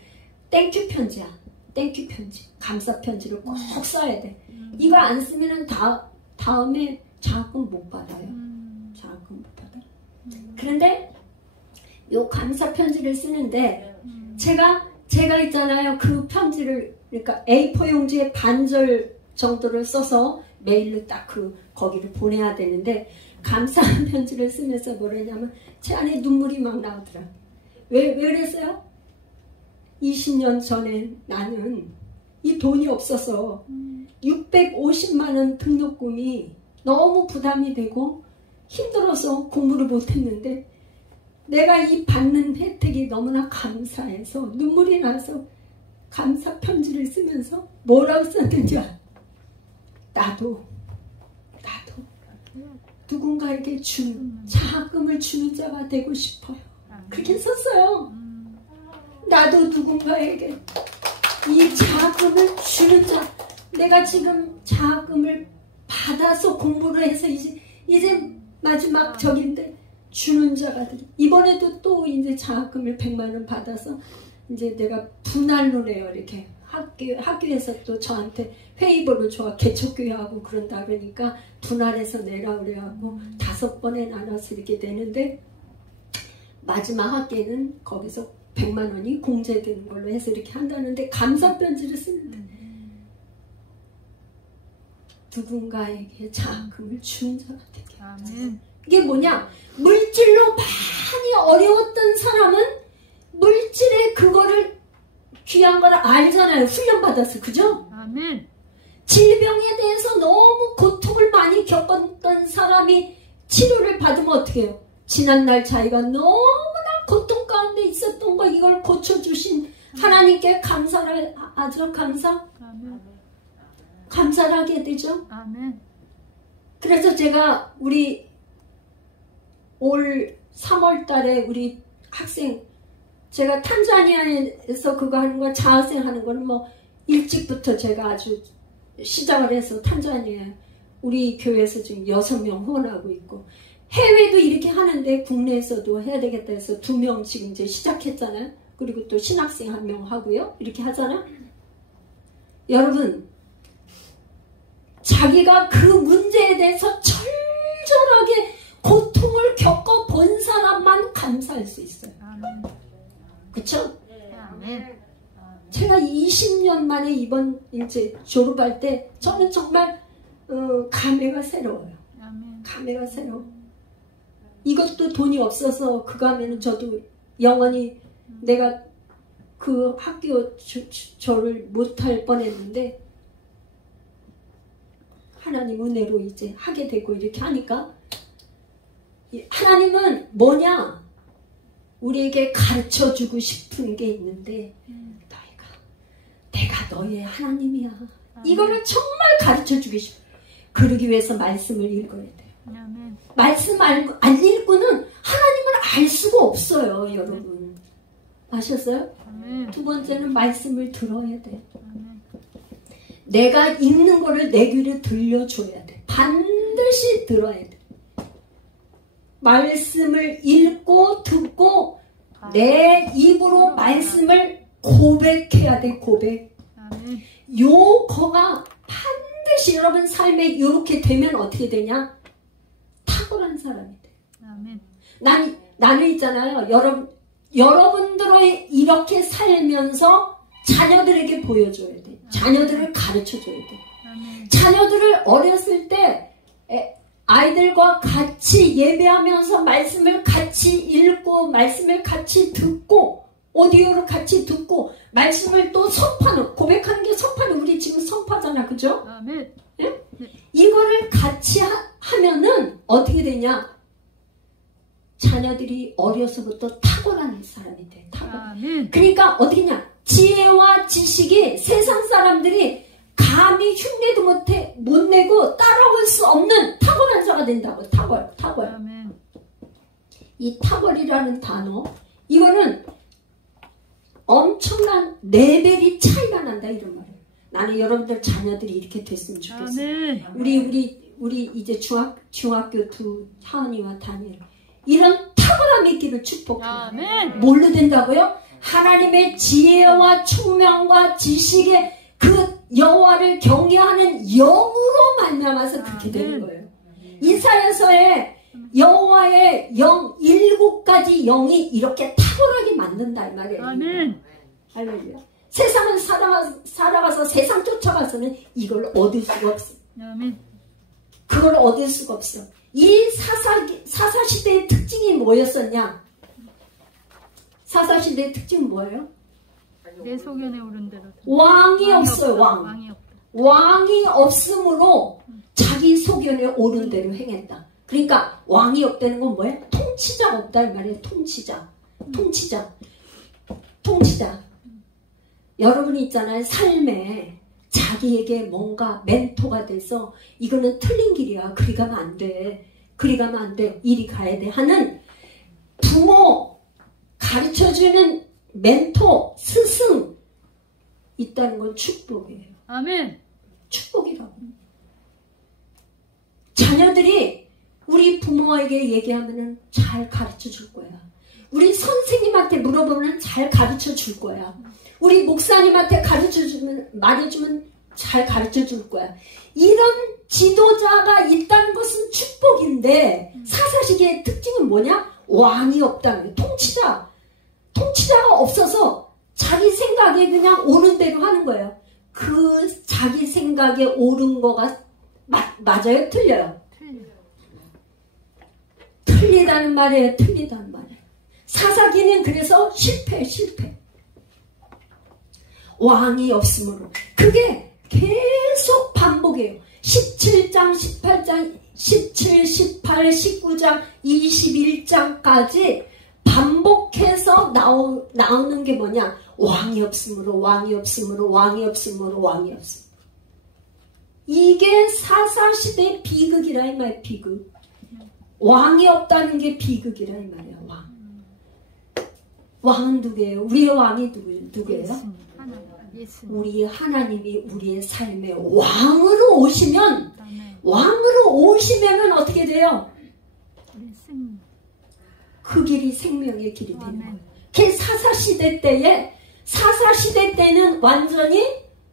땡큐 편지야. 땡큐 편지. 감사 편지를 꼭 써야 돼. 이거 안 쓰면 다음에 장학금 못 받아요. 장학금 못 받아요. 그런데 요 감사 편지를 쓰는데 제가 있잖아요. 그 편지를 그러니까 A4 용지에 반절 정도를 써서 메일로 딱 거기를 보내야 되는데 감사 편지를 쓰면서 뭐랬냐면 제 안에 눈물이 막 나오더라. 왜 그랬어요? 20년 전에 나는 이 돈이 없어서 650만 원 등록금이 너무 부담이 되고 힘들어서 공부를 못했는데 내가 이 받는 혜택이 너무나 감사해서 눈물이 나서 감사 편지를 쓰면서 뭐라고 썼는지 알아? 나도 누군가에게 장학금을 주는 자가 되고 싶어요. 그렇게 썼어요. 나도 누군가에게 이 장학금을 주는 자, 내가 지금 장학금을 받아서 공부를 해서 이제 마지막 적인데 주는 자가 되리. 이번에도 또 이제 장학금을 100만 원 받아서 이제 내가 분할로 내요. 이렇게 학교에서 또 저한테 회의본을 줘. 개척교회하고 그런다 그러니까 분할해서 내라 그래갖고 5번에 나눠서 이렇게 되는데 마지막 학기에는 거기서 100만 원이 공제되는 걸로 해서 이렇게 한다는데 감사 편지를 쓰는데 누군가에게 장학금을 주는 자가 되게 하소서. 이게 뭐냐? 물질로 많이 어려웠던 사람은 귀한 걸 알잖아요. 훈련받아서. 그죠? 아멘. 질병에 대해서 너무 고통을 많이 겪었던 사람이 치료를 받으면 어떻게 해요? 지난날 자기가 너무나 고통 가운데 있었던 거 이걸 고쳐주신 하나님께 감사를 하죠. 아멘. 감사를 하게 되죠. 아멘. 그래서 제가 우리 올 3월 달에 우리 학생, 제가 탄자니아에서 그거 하는 거, 자아생 하는 거는 뭐 일찍부터 제가 아주 시작을 해서 탄자니아 우리 교회에서 지금 6명 후원하고 있고, 해외도 이렇게 하는데 국내에서도 해야 되겠다 해서 2명 지금 이제 시작했잖아요. 그리고 또 신학생 1명 하고요. 이렇게 하잖아요. 여러분, 자기가 그 문제에 대해서 철저하게 고통을 겪어본 사람만 감사할 수 있어요. 그쵸? 아멘. 제가 20년 만에 이번 이제 졸업할 때 저는 정말 감회가 새로워요. 아멘. 감회가 새로워. 이것도 돈이 없어서 그거 하면은 저도 영원히 내가 그 학교 저를 못할 뻔했는데 하나님 은혜로 이제 하게 되고 이렇게 하니까 하나님은 뭐냐? 우리에게 가르쳐주고 싶은 게 있는데 내가 너의 하나님이야. 이거를 정말 가르쳐주고 싶어. 그러기 위해서 말씀을 읽어야 돼요. 아멘. 말씀 안 읽고는 하나님을 알 수가 없어요. 여러분. 아셨어요? 아멘. 두 번째는 말씀을 들어야 돼. 아멘. 내가 읽는 거를 내 귀를 들려줘야 돼. 반드시 들어야 돼. 말씀을 읽고 듣고 내 입으로 말씀을 고백해야 돼. 고백. 아멘. 요거가 반드시 여러분 삶에 이렇게 되면 어떻게 되냐? 탁월한 사람이 돼. 아멘. 나는 있잖아요. 여러분들이 이렇게 살면서 자녀들에게 보여줘야 돼. 자녀들을 가르쳐줘야 돼. 아멘. 자녀들을 어렸을 때 아이들과 같이 예배하면서 말씀을 같이 읽고 말씀을 같이 듣고 오디오를 같이 듣고 말씀을 또 선포하는, 고백하는 게 선포하는, 우리 지금 선포하잖아. 그죠? 아멘. 예? 이거를 같이 하면은 어떻게 되냐? 자녀들이 어려서부터 탁월한 사람이 돼. 탁월한. 아멘. 그러니까 어떻게냐? 지혜와 지식이 세상 사람들이 감히 흉내도 못 내고 따라올 수 없는 탁월한 자가 된다고. 탁월. 아멘. 이 탁월이라는 단어, 이거는 엄청난 레벨이 차이가 난다 이런 말이에요. 나는 여러분들 자녀들이 이렇게 됐으면 좋겠어요. 아멘. 우리 이제 중학교 두 하은이와 다니엘, 이런 탁월함이 있기를 축복해요. 아멘. 뭘로 된다고요? 하나님의 지혜와 총명과 지식의 그 여호와를 경외하는 영으로 만나서 그렇게 되는 거예요. 이사야서에 여호와의 영 7가지 영이 이렇게 탁월하게 만든다 이 말이에요. 아멘. 할렐루야. 세상을 살아가서 세상 쫓아가서는 이걸 얻을 수가 없어. 아멘. 그걸 얻을 수가 없어. 이 사사시대의 특징이 뭐였었냐? 사사시대의 특징은 뭐예요? 내 소견에 오른 대로. 왕이 없어요. 왕이 없다. 왕이 없으므로 자기 소견에 옳은 대로 행했다. 그러니까 왕이 없다는 건 뭐예요? 통치자가 없다 이 말이에요. 통치자. 여러분이 있잖아요. 삶에 자기에게 뭔가 멘토가 돼서 이거는 틀린 길이야. 그리 가면 안 돼. 이리 가야 돼 하는 부모, 가르쳐주는 멘토, 스승 있다는 건 축복이에요. 아멘. 축복이라고. 자녀들이 우리 부모에게 얘기하면 잘 가르쳐 줄 거야. 우리 선생님한테 물어보면 잘 가르쳐 줄 거야. 우리 목사님한테 말해주면 잘 가르쳐 줄 거야. 이런 지도자가 있다는 것은 축복인데, 사사시기의 특징은 뭐냐? 왕이 없다는 거예요. 통치자가 없어서 자기 생각에 그냥 옳은 대로 하는 거예요. 그 자기 생각에 옳은 거가 맞아요? 틀려요? 틀리다는 말이에요. 틀리다는 말이에요. 사사기는 그래서 실패. 왕이 없으므로. 그게 계속 반복해요. 17장, 18장, 17, 18, 19장, 21장까지 반복해서 나오는 게 뭐냐? 왕이 없으므로, 왕이 없으므로, 왕이 없으므로, 왕이 없으므로. 이게 사사시대의 비극이라 이 말이야. 비극. 왕이 없다는 게 비극이라 이 말이야. 왕. 왕은 누구예요? 우리의 왕이 누구예요? 우리 하나님이 우리의 삶에 왕으로 오시면, 왕으로 오시면 어떻게 돼요? 그 길이 생명의 길이 되는 거예요. 그 사사시대 때는 완전히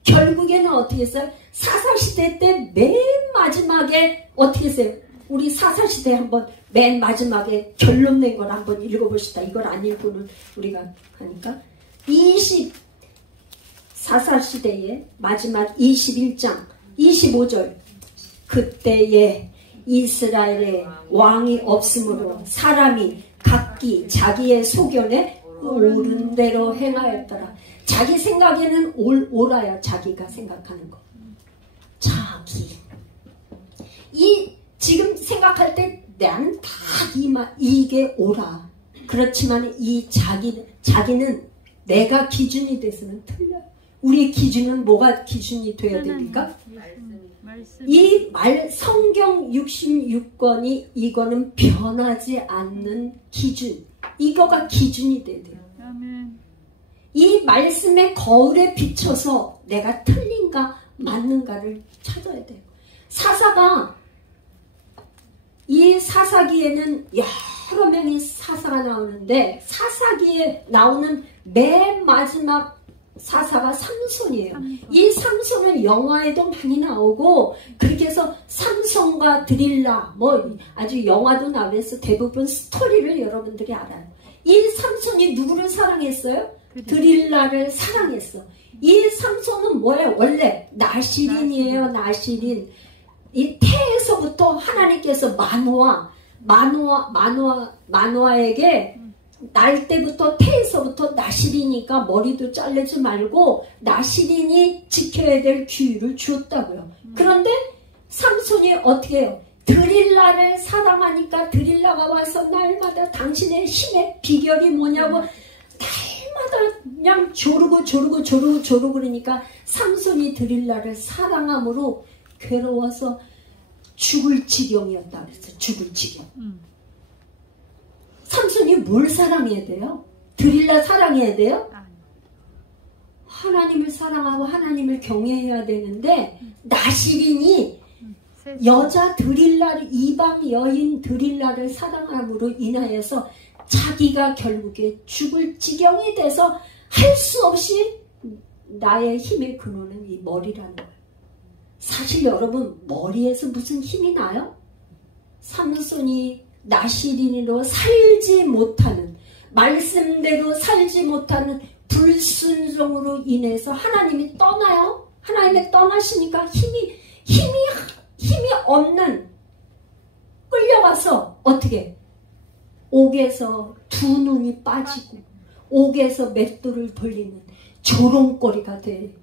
결국에는 어떻게 했어요? 사사시대 때 맨 마지막에 어떻게 했어요? 우리 사사시대 한번 맨 마지막에 결론 낸 걸 한번 읽어봅시다. 이걸 안 읽고는 우리가 하니까. 사사시대의 마지막 21장 25절. 그때에 이스라엘에 왕이 없으므로 사람이 각기 자기의 소견에 옳은 대로 행하였더라. 자기 생각에는 옳아요. 자기가 생각하는 거. 자기. 지금 생각할 때 나는 다 이게 옳아. 그렇지만 이 자기는 내가 기준이 돼서는 틀려요. 우리의 기준은 뭐가 기준이 되어야 됩니까? 이 성경 66권이 이거는 변하지 않는 기준. 이거가 기준이 돼야 돼요. 이 말씀의 거울에 비춰서 내가 틀린가 맞는가를 찾아야 돼요. 이 사사기에는 여러 명의 사사가 나오는데 사사기에 나오는 맨 마지막 사사가 삼손이에요. 이 삼손은 영화에도 많이 나오고 그렇게 해서 삼손과 드릴라 아주 영화도 나오면서 대부분 스토리를 여러분들이 알아요. 이 삼손이 누구를 사랑했어요? 드릴라를 사랑했어. 이 삼손은 뭐예요? 원래 나시린이에요. 나시린. 이 태에서부터 하나님께서 마노아에게 날 때부터 태에서부터 나시리니까 머리도 자르지 말고 나시린이 지켜야 될 규율을 주었다고요. 그런데 삼손이 어떻게 해요? 드릴라를 사랑하니까 드릴라가 와서 날마다 당신의 힘의 비결이 뭐냐고 날마다 그냥 조르고 그러니까 삼손이 드릴라를 사랑함으로 괴로워서 죽을 지경이었다 그랬어요. 죽을 지경. 삼손이 뭘 사랑해야 돼요? 드릴라 사랑해야 돼요? 하나님을 사랑하고 하나님을 경외해야 되는데 나시린이 여자 드릴라를 이방 여인 드릴라를 사랑함으로 인하여서 자기가 결국에 죽을 지경이 돼서 할 수 없이 나의 힘의 근원은 이 머리라는 거예요. 사실 여러분 머리에서 무슨 힘이 나요? 삼손이 나시린으로 살지 못하는 말씀대로 살지 못하는 불순종으로 인해서 하나님이 떠나요. 하나님이 떠나시니까 힘이 없는 끌려가서 어떻게 옥에서 두 눈이 빠지고 옥에서 맷돌을 돌리는 조롱거리가 돼.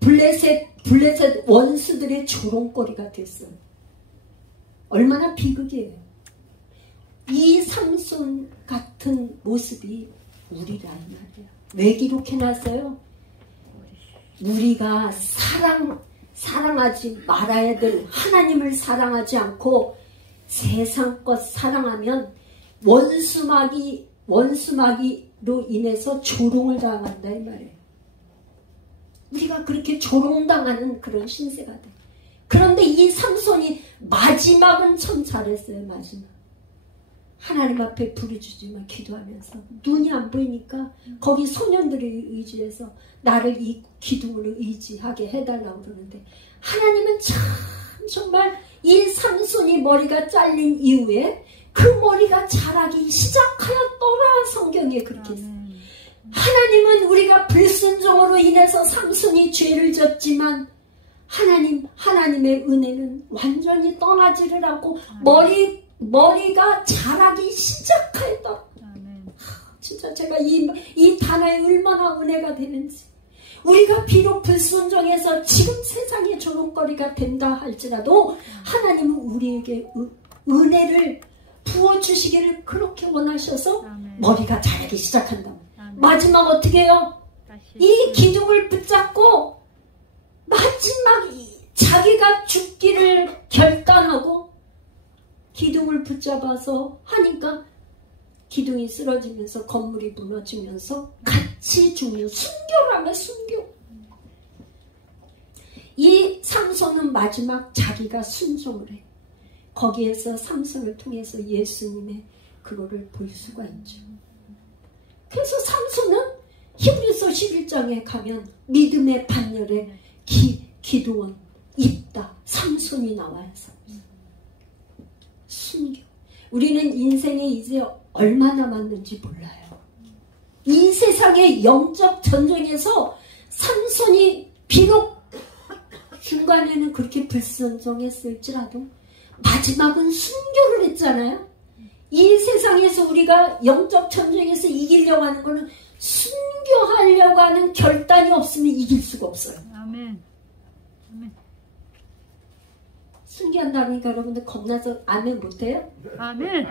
블레셋 원수들의 조롱거리가 됐어요. 얼마나 비극이에요. 이 삼손 같은 모습이 우리라는 말이에요. 왜 기록해놨어요? 우리가 사랑하지 말아야 될 하나님을 사랑하지 않고 세상 것 사랑하면 원수마귀로 인해서 조롱을 당한다 이 말이에요. 우리가 그렇게 조롱당하는 그런 신세가 돼. 그런데 이 삼손이 마지막은 참 잘했어요. 마지막 하나님 앞에 부르짖으며 기도하면서 눈이 안 보이니까 거기 소년들이 의지해서 나를 이 기둥으로 의지하게 해달라고 그러는데 하나님은 참 정말 이 삼손이 머리가 잘린 이후에 그 머리가 자라기 시작하였더라. 성경에 그렇게 했어요. 하나님은 우리가 불순종으로 인해서 삼손이 죄를 졌지만 하나님의 은혜는 완전히 떠나지를 않고 머리가 자라기 시작하였다. 진짜 제가 이 단어에 얼마나 은혜가 되는지 우리가 비록 불순종해서 지금 세상의 조롱거리가 된다 할지라도 하나님은 우리에게 은혜를 부어주시기를 그렇게 원하셔서 아멘. 머리가 자라기 시작한다. 아멘. 마지막 어떻게 해요? 다시 이 기둥을 붙잡고 마지막 자기가 죽기를 결단하고 기둥을 붙잡아서 하니까 기둥이 쓰러지면서 건물이 무너지면서 같이 죽는 순교라며 순교. 이 삼손은 마지막 자기가 순종을 해. 거기에서 삼손을 통해서 예수님의 그거를 볼 수가 있죠. 그래서 삼손은 히브리서 11장에 가면 믿음의 반열에 기도원 입다 삼손이 나와요. 순교. 우리는 인생에 이제 얼마 남았는지 몰라요. 이 세상의 영적 전쟁에서 삼손이 비록 중간에는 그렇게 불순종했을지라도 마지막은 순교를 했잖아요. 이 세상에서 우리가 영적 전쟁에서 이기려고 하는 거는 순교하려고 하는 결단이 없으면 이길 수가 없어요. 아멘. 아멘. 순교한다니까 여러분들 겁나서 아멘 못해요? 아멘.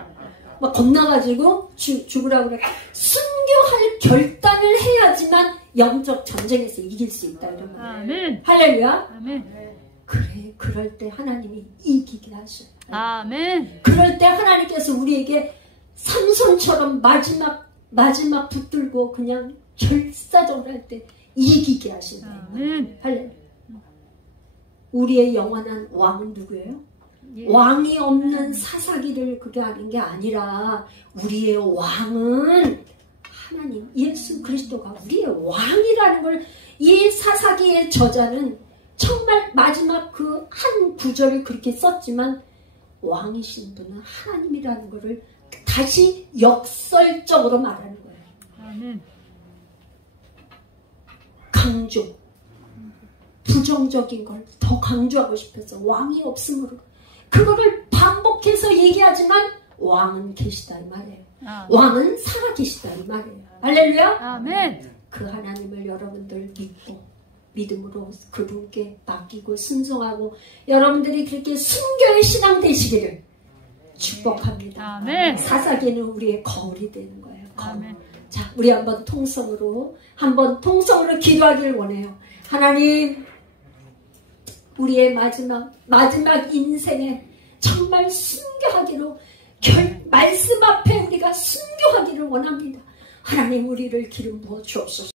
막 겁나가지고 죽으라고 그래. 순교할 결단을 해야지만 영적 전쟁에서 이길 수 있다. 이런 거예요. 아멘. 할렐루야. 아멘. 그래, 그럴 때 하나님이 이기게 하셔요. 아멘. 그럴 때 하나님께서 우리에게 삼손처럼 마지막 붙들고 그냥 결사적으로 할 때 이기게 하신다. 아멘. 할렐루야. 우리의 영원한 왕은 누구예요? 예. 왕이 없는 사사기를 그게 하는 게 아니라 우리의 왕은 하나님 예수 그리스도가 우리의 왕이라는 걸 이 사사기의 저자는 정말 마지막 그 한 구절을 그렇게 썼지만 왕이신 분은 하나님이라는 것을 다시 역설적으로 말하는 거예요. 아멘. 강조. 부정적인 걸 더 강조하고 싶어서 왕이 없으므로 그거를 반복해서 얘기하지만 왕은 계시다 이 말이에요. 아멘. 왕은 살아 계시다 이 말이에요. 할렐루야. 아멘. 그 하나님을 여러분들 믿고 믿음으로 그분께 맡기고 순종하고 여러분들이 그렇게 순교의 신앙 되시기를 축복합니다. 아멘. 사사기는 우리의 거울이 되는 거예요. 거울. 아멘. 자, 우리 한번 통성으로 기도하기를 원해요. 하나님, 우리의 마지막 인생에 정말 순교하기로 말씀 앞에 우리가 순교하기를 원합니다. 하나님 우리를 기름 부어 주옵소서.